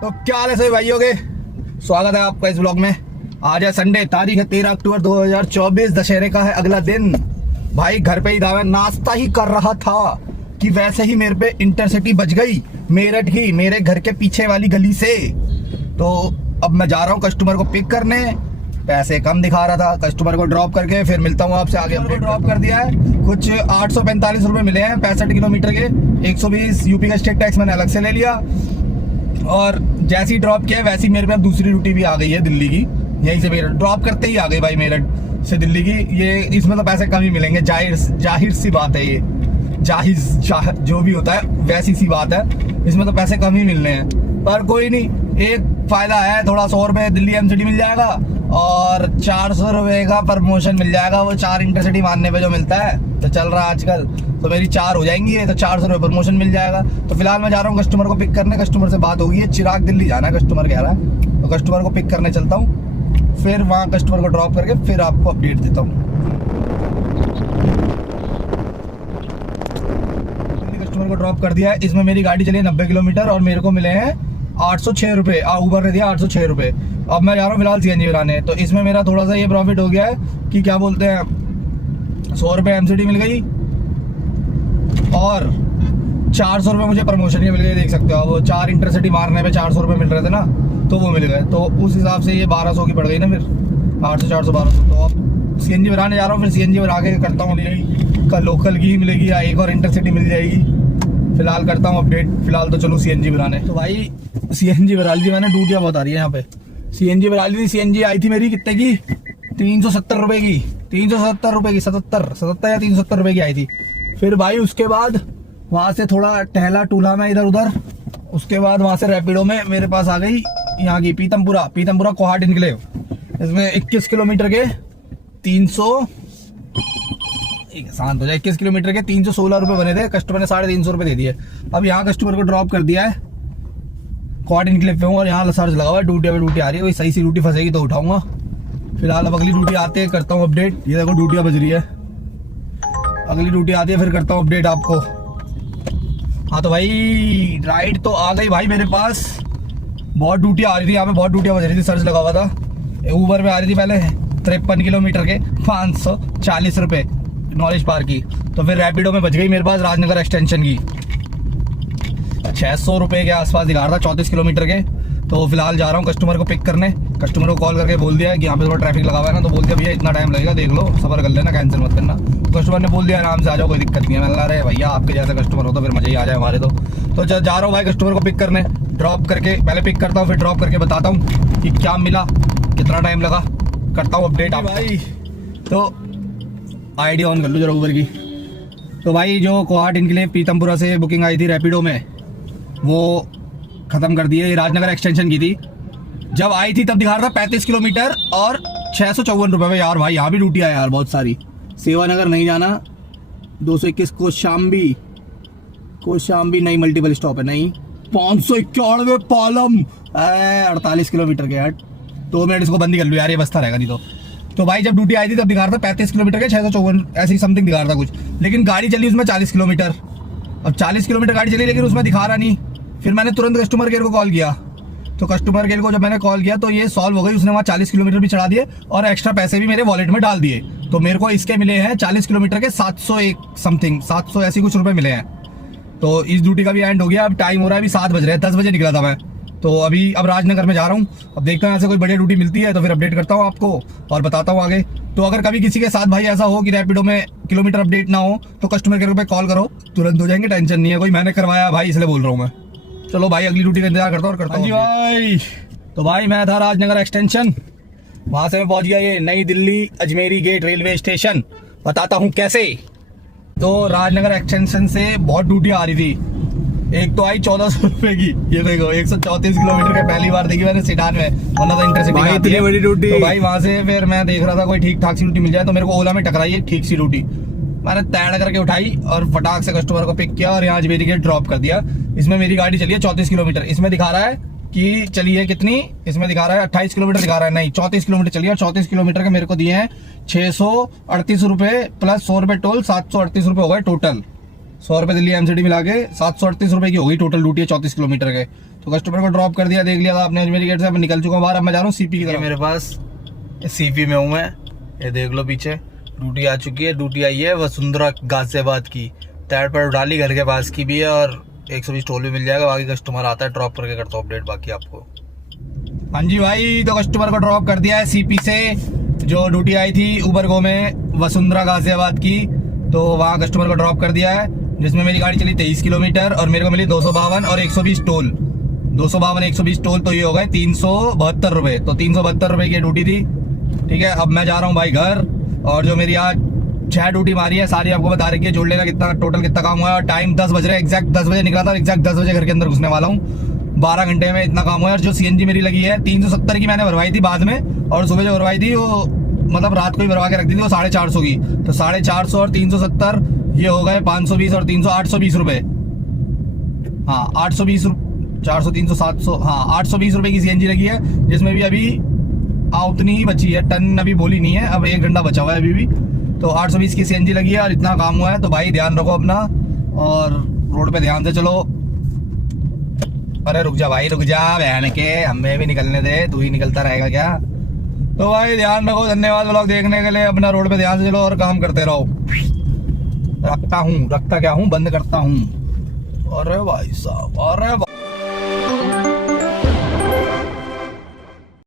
तो क्या हाल है सभी भाइयों के, स्वागत है आपका इस ब्लॉग में। आज है संडे, तारीख है 13 अक्टूबर 2024, दशहरे का है अगला दिन। भाई घर पे ही था, मैं नाश्ता ही कर रहा था कि वैसे ही मेरे पे इंटरसिटी बज गई मेरठ की, मेरे घर के पीछे वाली गली से। तो अब मैं जा रहा हूँ कस्टमर को पिक करने। पैसे कम दिखा रहा था, कस्टमर को ड्रॉप करके फिर मिलता हूँ आपसे आगे। हमने ड्रॉप कर दिया है, कुछ 845 रुपए मिले हैं 65 किलोमीटर के। 120 यूपी का स्टेट टैक्स मैंने अलग से ले लिया। और जैसे ही ड्रॉप किया वैसे ही मेरे पे अब दूसरी ड्यूटी भी आ गई है दिल्ली की, यहीं से मेरठ ड्रॉप करते ही आ गई भाई, मेरठ से दिल्ली की। ये इसमें तो पैसे कम ही मिलेंगे, जाहिर सी बात है, ये जो भी होता है वैसी सी बात है, इसमें तो पैसे कम ही मिलने हैं। पर कोई नहीं, एक फायदा है, थोड़ा 100 रुपये दिल्ली एमसीडी मिल जाएगा और 400 रुपये का प्रमोशन मिल जाएगा। वो 4 इंटरसिटी मारने पे जो मिलता है तो चल रहा है आजकल, तो मेरी 4 हो जाएंगी तो 400 रुपये प्रमोशन मिल जाएगा। तो फिलहाल मैं जा रहा हूँ कस्टमर को पिक करने। कस्टमर से बात होगी, चिराग दिल्ली जाना है कस्टमर कह रहा है, तो कस्टमर को पिक करने चलता हूँ, फिर वहाँ कस्टमर को ड्रॉप करके फिर आपको अपडेट देता हूँ। कस्टमर को ड्रॉप कर दिया है, इसमें मेरी गाड़ी चली है 90 किलोमीटर और मेरे को मिले हैं 806 रुपये। ऊबर ने दिया 806 रुपये। अब मैं जा रहा हूँ फिलहाल सीएनजी बनाने, तो इसमें मेरा थोड़ा सा ये प्रॉफिट हो गया है कि क्या बोलते हैं, 100 रुपये एमसीडी मिल गई और 400 रुपये मुझे प्रमोशन के मिल गए। देख सकते हो, वो 4 इंटरसिटी मारने पे 400 रुपये मिल रहे थे ना, तो वो मिल गए। तो उस हिसाब से ये 1200 की पड़ गई ना, फिर 800 400 1200। तो अब सीएनजी बनाने जा रहा हूँ, फिर सीएनजी बना के करता हूँ, यही लोकल की ही मिलेगी या एक और इंटरसिटी मिल जाएगी। फिलहाल करता हूँ अपडेट। फिलहाल तो चलो सीएनजी बनाने। तो भाई सीएनजी बना ली मैंने, ड्यूटियाँ बहुत आ रही है यहाँ पे। सीएनजी बना ली थी, सीएनजी आई थी मेरी कितने की, 370 रुपये की, 370 रुपये की, 77 या 370 रुपये की आई थी। फिर भाई उसके बाद वहाँ से थोड़ा टहला टूला मैं इधर उधर, उसके बाद वहाँ से रैपिडो में मेरे पास आ गई यहाँ की पीतमपुरा कोहाट इनक्लेव। इसमें 21 किलोमीटर के 21 किलोमीटर के 316 रुपये बने थे। कस्टमर ने 350 रुपये दे दिए। अब यहाँ कस्टमर को ड्रॉप कर दिया है, कोहाट इनक्लेव पे हूँ और यहाँ सर्च लगा हुआ है, ड्यूटी आ रही है। वही सही सी ड्यूटी फंसेगी तो उठाऊंगा। फिलहाल अब अगली ड्यूटी आते करता हूँ अपडेट। ये देखो ड्यूटियाँ बज रही है, अगली ड्यूटी आती है फिर करता हूँ अपडेट आपको। हाँ तो भाई राइड तो आ गई भाई मेरे पास। बहुत ड्यूटी आ रही थी यहाँ पे, बहुत ड्यूटियाँ बज रही थी, सर्च लगा हुआ था। ऊबर में आ रही थी पहले 53 किलोमीटर के 540 रुपये नॉलेज पार्क की। तो फिर रैपिडो में बच गई मेरे पास राजनगर एक्सटेंशन की 600 रुपये के आसपास दिखा रहा था 34 किलोमीटर के। तो फिलहाल जा रहा हूँ कस्टमर को पिक करने। कस्टमर को कॉल करके बोल दिया है कि यहाँ पे थोड़ा ट्रैफिक लगा हुआ है ना, तो बोल दिया भैया इतना टाइम लगेगा, देख लो सफर कर लेना, कैंसिल मत करना। तो कस्टमर ने बोल दिया आराम से आ जाओ, कोई दिक्कत नहीं है। मैं अरे भैया आपके जैसे कस्टमर हो तो फिर मजा ही आ जाए हमारे। तो जा रहा हूँ भाई कस्टमर को पिक करने। ड्रॉप करके पहले पिक करता हूँ, फिर ड्रॉप करके बताता हूँ कि क्या मिला, कितना टाइम लगा, करता हूँ अपडेट भाई। तो आईडी ऑन कर लो जरा ऊबर की। तो भाई जो कोहाट इनक्लेव पीतमपुरा से बुकिंग आई थी रैपिडो में, वो खत्म कर दी है। राजनगर एक्सटेंशन की थी, जब आई थी तब दिखा रहा था 35 किलोमीटर और 654 रुपये में। यार भाई यहाँ भी ड्यूटी है यार बहुत सारी। सेवानगर नहीं जाना, 221 कोशाम्बी नई मल्टीपल स्टॉप है, नहीं 591 पालम 48 किलोमीटर के यार। 2 मिनट इसको बंद ही कर लो यार, ये बसता रहेगा नहीं तो भाई जब ड्यूटी आई थी तब दिखा रहा था 35 किलोमीटर के 654 ऐसी समथिंग दिखा रहा था कुछ, लेकिन गाड़ी चली उसमें 40 किलोमीटर। अब 40 किलोमीटर गाड़ी चली लेकिन उसमें दिखा रहा नहीं। फिर मैंने तुरंत कस्टमर केयर को कॉल किया, तो कस्टमर केयर को जब मैंने कॉल किया तो ये सॉल्व हो गई। उसने वहाँ 40 किलोमीटर भी चढ़ा दिए और एक्स्ट्रा पैसे भी मेरे वॉलेट में डाल दिए। तो मेरे को इसके मिले हैं 40 किलोमीटर के 701 समथिंग, 700 ऐसी कुछ रुपए मिले हैं। तो इस ड्यूटी का भी एंड हो गया। अब टाइम हो रहा है, अभी 7 बज रहे हैं, 10 बजे निकला था मैं। तो अब राजनगर में जा रहा हूँ। अब देखता हूँ यहाँ से कोई बढ़िया ड्यूटी मिलती है तो फिर अपडेट करता हूँ आपको और बताता हूँ आगे। तो अगर कभी किसी के साथ भाई ऐसा हो कि रैपिडो में किलोमीटर अपडेट ना हो तो कस्टमर केयर पे कॉल करो, तुरंत हो जाएंगे, टेंशन नहीं है। कोई मैंने करवाया भाई इसलिए बोल रहा हूँ मैं। चलो भाई अगली ड्यूटी का इंतजार करता हूँ और करता हूँ भाई। तो भाई मैं था राजनगर एक्सटेंशन, वहां से मैं पहुंच गया ये नई Delhi Ajmeri gate railway station. बताता हूँ कैसे। तो राजनगर एक्सटेंशन से बहुत ड्यूटी आ रही थी। एक तो आई 1400 रुपए की, ये देखो 134 किलोमीटर के पहली बार देखी मैंने सिडान में, वरना तो इंटरसिटी में इतनी बड़ी ड्यूटी। तो भाई वहां से फिर मैं देख रहा था कोई ठीक ठाक सी ड्यूटी मिल जाए, तो मेरे को ओला में टकराई है ठीक सी ड्यूटी। मैंने तैयार करके उठाई और फटाक से कस्टमर को पिक किया और यहाँ अजमेरी गेट ड्रॉप कर दिया। इसमें मेरी गाड़ी चली है 34 किलोमीटर। इसमें दिखा रहा है कि चली है कितनी, इसमें दिखा रहा है 28 किलोमीटर दिखा रहा है, नहीं 34 किलोमीटर चली है। और 34 किलोमीटर के मेरे को दिए हैं 638 रुपये प्लस 100 रुपये टोल, 738 रुपये हो गए टोटल। 100 रुपये दिल्ली एमसीडी मिला के 738 रुपये की होगी टोटल ड्यूटी है 34 किलोमीटर के। तो कस्टमर को ड्रॉप कर दिया, देख लिया था आपने अजमेरी गेट से। अब निकल चुका हूँ बाहर, अब मैं जा रहा हूँ सीपी की तरफ। मेरे पास सीपी में हूँ मैं, ये देख लो पीछे ड्यूटी आ चुकी है। ड्यूटी आई है वसुंधरा गाजियाबाद की, तैड पर डाली घर के पास की भी है और 120 टोल भी मिल जाएगा। बाकी कस्टमर आता है ड्रॉप करके करता हूँ अपडेट बाकी आपको। हाँ जी भाई, तो कस्टमर को ड्रॉप कर दिया है सीपी से, जो ड्यूटी आई थी उबरगो में वसुंधरा गाजियाबाद की। तो वहाँ कस्टमर को ड्रॉप कर दिया है, जिसमें मेरी गाड़ी चली 23 किलोमीटर और मेरे को मिली 252 और 120 टोल। 252 120 टोल तो ये हो गए 372 रुपये। तो 372 रुपये की ड्यूटी थी। ठीक है, अब मैं जा रहा हूँ भाई घर। और जो मेरी आज 6 ड्यूटी मारी है सारी आपको बता रखी है, जोड़ लेना कितना टोटल कितना काम हुआ है। और टाइम 10 बज रहे हैं, एग्जैक्ट 10 बजे निकला था, एग्जैक्ट 10 बजे घर के अंदर घुसने वाला हूँ। 12 घंटे में इतना काम हुआ है। और जो सीएनजी मेरी लगी है 370 की मैंने भरवाई थी बाद में, और सुबह जो भरवाई थी वो मतलब रात को ही भरवा के रख दी थी, वो 450 की। तो 450 और 370 ये हो गए 520 और 300 820 रुपये। हाँ 820 400 300 700 हाँ 820 रुपये की सीएनजी लगी है, जिसमें भी अभी उतनी ही बची है, टन अभी बोली नहीं है, अब 1 घंटा बचा हुआ है अभी भी। तो 820 की सीएनजी लगी है और इतना काम हुआ है। तो भाई ध्यान रखो अपना और रोड पे ध्यान से चलो। अरे रुक जा भाई रुक जा, बहन के हमें भी निकलने दे, तू ही निकलता रहेगा क्या। तो भाई ध्यान रखो, धन्यवाद व्लॉग देखने के लिए। अपना रोड पे ध्यान से चलो और काम करते रहो। रखता क्या हूँ, बंद करता हूँ। अरे भाई साहब, अरे